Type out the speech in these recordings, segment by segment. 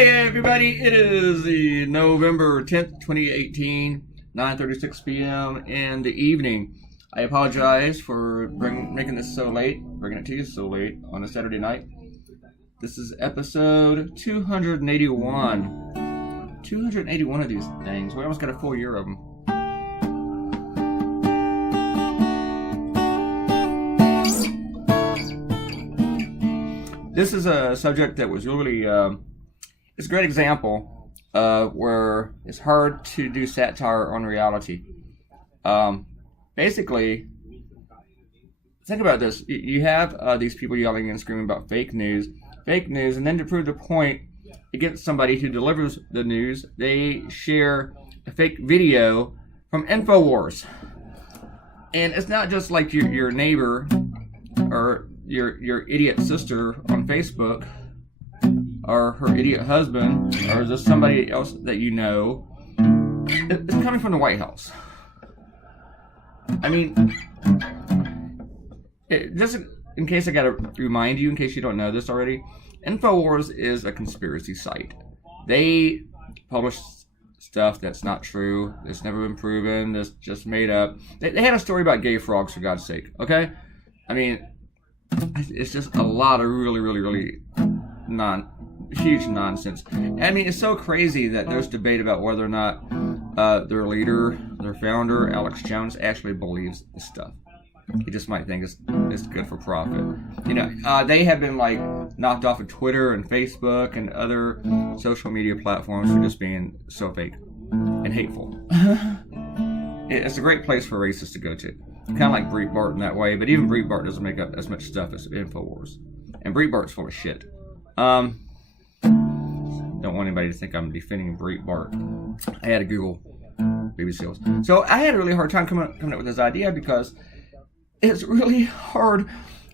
Hey everybody, it is the November 10th, 2018, 9:36 p.m. in the evening. I apologize for making this so late, bringing it to you so late on a Saturday night. This is episode 281. 281 of these things. We almost got a full year of them. This is a subject that was really, it's a great example where it's hard to do satire on reality. Basically, think about this. You have these people yelling and screaming about fake news, and then to prove the point against somebody who delivers the news, they share a fake video from InfoWars. And it's not just like your neighbor or your idiot sister on Facebook or her idiot husband or just somebody else that you know. It's coming from the White House. I mean, just in case I gotta remind you, in case you don't know this already, InfoWars is a conspiracy site. They publish stuff that's not true, that's never been proven, that's just made up. They had a story about gay frogs, for God's sake, okay? I mean, it's just a lot of really huge nonsense. I mean, it's so crazy that there's debate about whether or not their leader, their founder, Alex Jones, actually believes this stuff. He just might think it's good for profit. You know, they have been like knocked off of Twitter and Facebook and other social media platforms for just being so fake and hateful. It's a great place for racists to go to. Kind of like Breitbart in that way, but even Breitbart doesn't make up as much stuff as InfoWars. And Breitbart's full of shit. Don't want anybody to think I'm defending Breitbart. I had to Google baby seals. So I had a really hard time coming up with this idea because it's really hard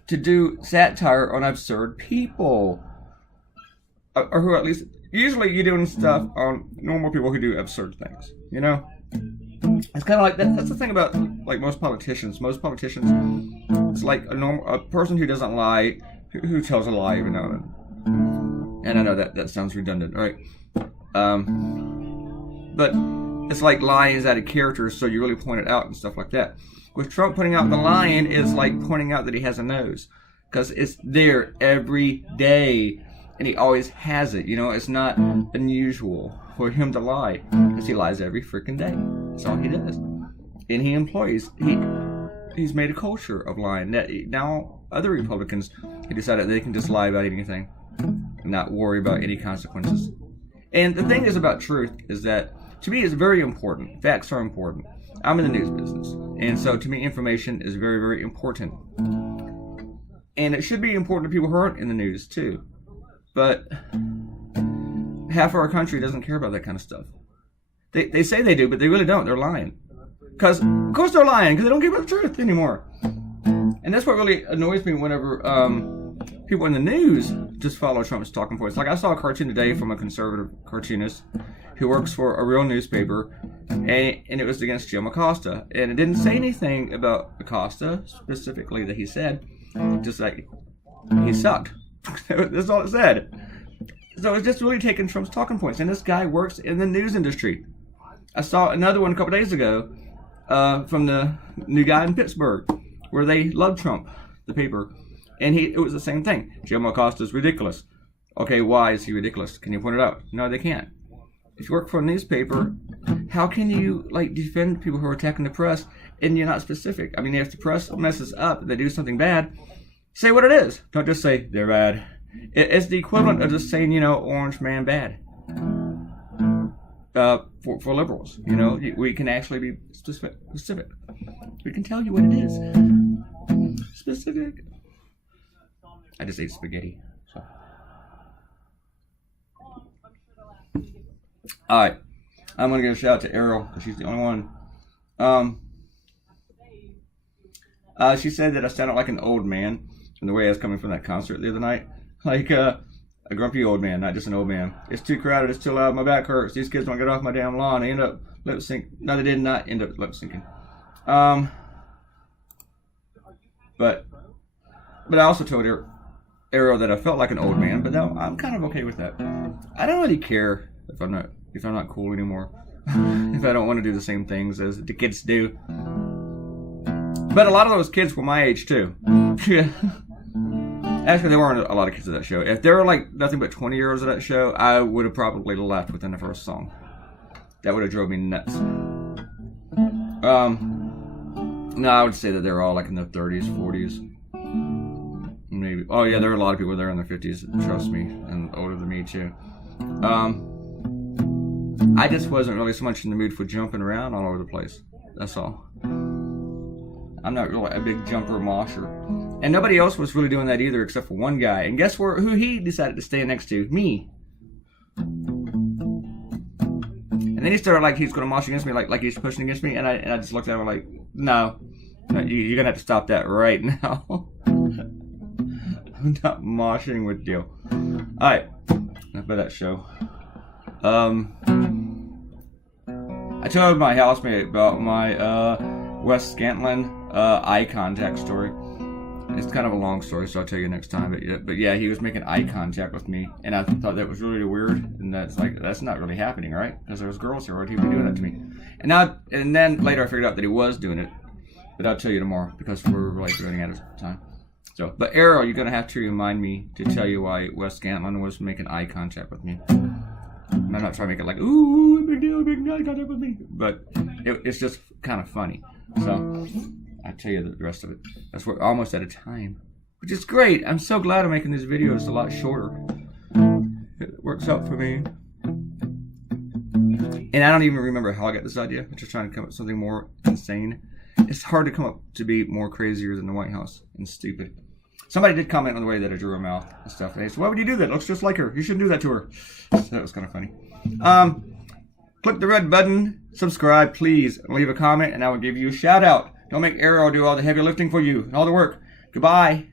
to do satire on absurd people. Or who at least, usually you're doing stuff on normal people who do absurd things, you know? It's kind of like that's the thing about like most politicians. Most politicians, it's like a person who doesn't lie, who tells a lie every now and then. And I know that sounds redundant, right? But it's like lying is out of character, so you really point it out and stuff like that. With Trump putting out the lion is like pointing out that he has a nose, because it's there every day, and he always has it. You know, it's not unusual for him to lie, because he lies every freaking day. That's all he does. And he employs, he's made a culture of lying. Now other Republicans have decided they can just lie about anything and not worry about any consequences. And the thing is about truth is that, to me, it's very important. Facts are important. I'm in the news business. And so to me, information is very, very important. And it should be important to people who aren't in the news too. But half of our country doesn't care about that kind of stuff. They say they do, but they really don't. They're lying. Because, of course they're lying, because they don't care about the truth anymore. And that's what really annoys me whenever people in the news just follow Trump's talking points. Like I saw a cartoon today from a conservative cartoonist who works for a real newspaper, and it was against Jim Acosta. And it didn't say anything about Acosta, specifically that he said, just like he sucked. That's all it said. So it's just really taking Trump's talking points. And this guy works in the news industry. I saw another one a couple days ago from the new guy in Pittsburgh, where they love Trump, the paper. And it was the same thing. Jim Acosta's ridiculous. Okay, why is he ridiculous? Can you point it out? No, they can't. If you work for a newspaper, how can you like defend people who are attacking the press and you're not specific? I mean, if the press messes up, they do something bad, say what it is. Don't just say they're bad. It's the equivalent of just saying, you know, orange man bad. For liberals, you know, we can actually be specific. We can tell you what it is. Specific. I just ate spaghetti. So. All right, I'm gonna give a shout out to Ariel because she's the only one. She said that I sounded like an old man in the way I was coming from that concert the other night, like a grumpy old man, not just an old man. It's too crowded. It's too loud. My back hurts. These kids don't get off my damn lawn. They end up lip sync. No, they did not end up lip syncing. But I also told her era that I felt like an old man, but now I'm kind of okay with that. I don't really care if I'm not cool anymore. If I don't want to do the same things as the kids do. But a lot of those kids were my age too. Actually, there weren't a lot of kids at that show. If there were like nothing but 20-year-olds at that show, I would have probably left within the first song. That would have drove me nuts. No, I would say that they're all like in their 30s, 40s. Maybe. Oh yeah, there are a lot of people there in their 50s, trust me, and older than me too. I just wasn't really so much in the mood for jumping around all over the place. That's all. I'm not really a big jumper mosher. And nobody else was really doing that either except for one guy. And guess who he decided to stand next to? Me. And then he started like he's going to mosh against me, like he's pushing against me. And I just looked at him like, no, you're going to have to stop that right now. I'm not moshing with you. Alright, enough about that show. I told my housemate about my Wes Scantlin eye contact story. It's kind of a long story, so I'll tell you next time. But yeah, he was making eye contact with me, and I thought that was really weird. And that's not really happening, right? Because there was girls here. Why would he be doing that to me? And then later I figured out that he was doing it. But I'll tell you tomorrow because we're like running out of time. So, but Arrow, you're gonna have to remind me to tell you why Wes Scantlin was making eye contact with me. And I'm not trying to make it like, ooh, big deal, big eye contact with me. But it's just kind of funny. So I'll tell you the rest of it. We're almost out of time, which is great. I'm so glad I'm making these videos a lot shorter. It works out for me. And I don't even remember how I got this idea. I'm just trying to come up with something more insane. It's hard to come up to be more crazier than the White House and stupid. Somebody did comment on the way that I drew her mouth and stuff. They said, why would you do that? It looks just like her. You shouldn't do that to her. So that was kind of funny. Click the red button, subscribe, please, and leave a comment, and I will give you a shout out. Don't make Arrow do all the heavy lifting for you and all the work. Goodbye.